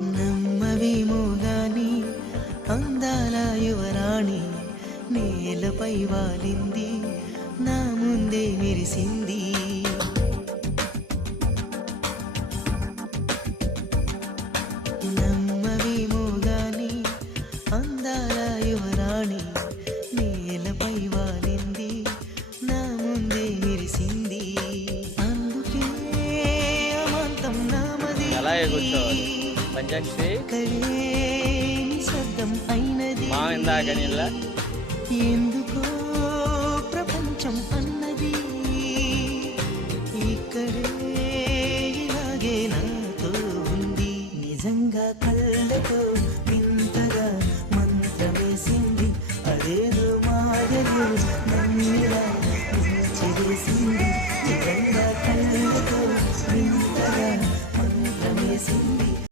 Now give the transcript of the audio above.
నమ్మవేమో గాని అందాల యువరాణి నేలపై వాలింది, నా ముందే మెరిసింది. నమ్మవేమో గాని అందాల యువరాణి నేలపై వాలింది, నా ముందే మెరిసింది. అందుకే అమాంతం నామది అలాగే కూర్చోవాలి పంచాక్షి శబ్దం అయినది. మా ఇందాక నీళ్ళ ఎందుకో ప్రపంచం అన్నది ఇక్కడే ఇలాగే నాతో ఉంది. నిజంగా కళ్ళతో వింతగా మంత్రమేసింది, అదేదో మాయలు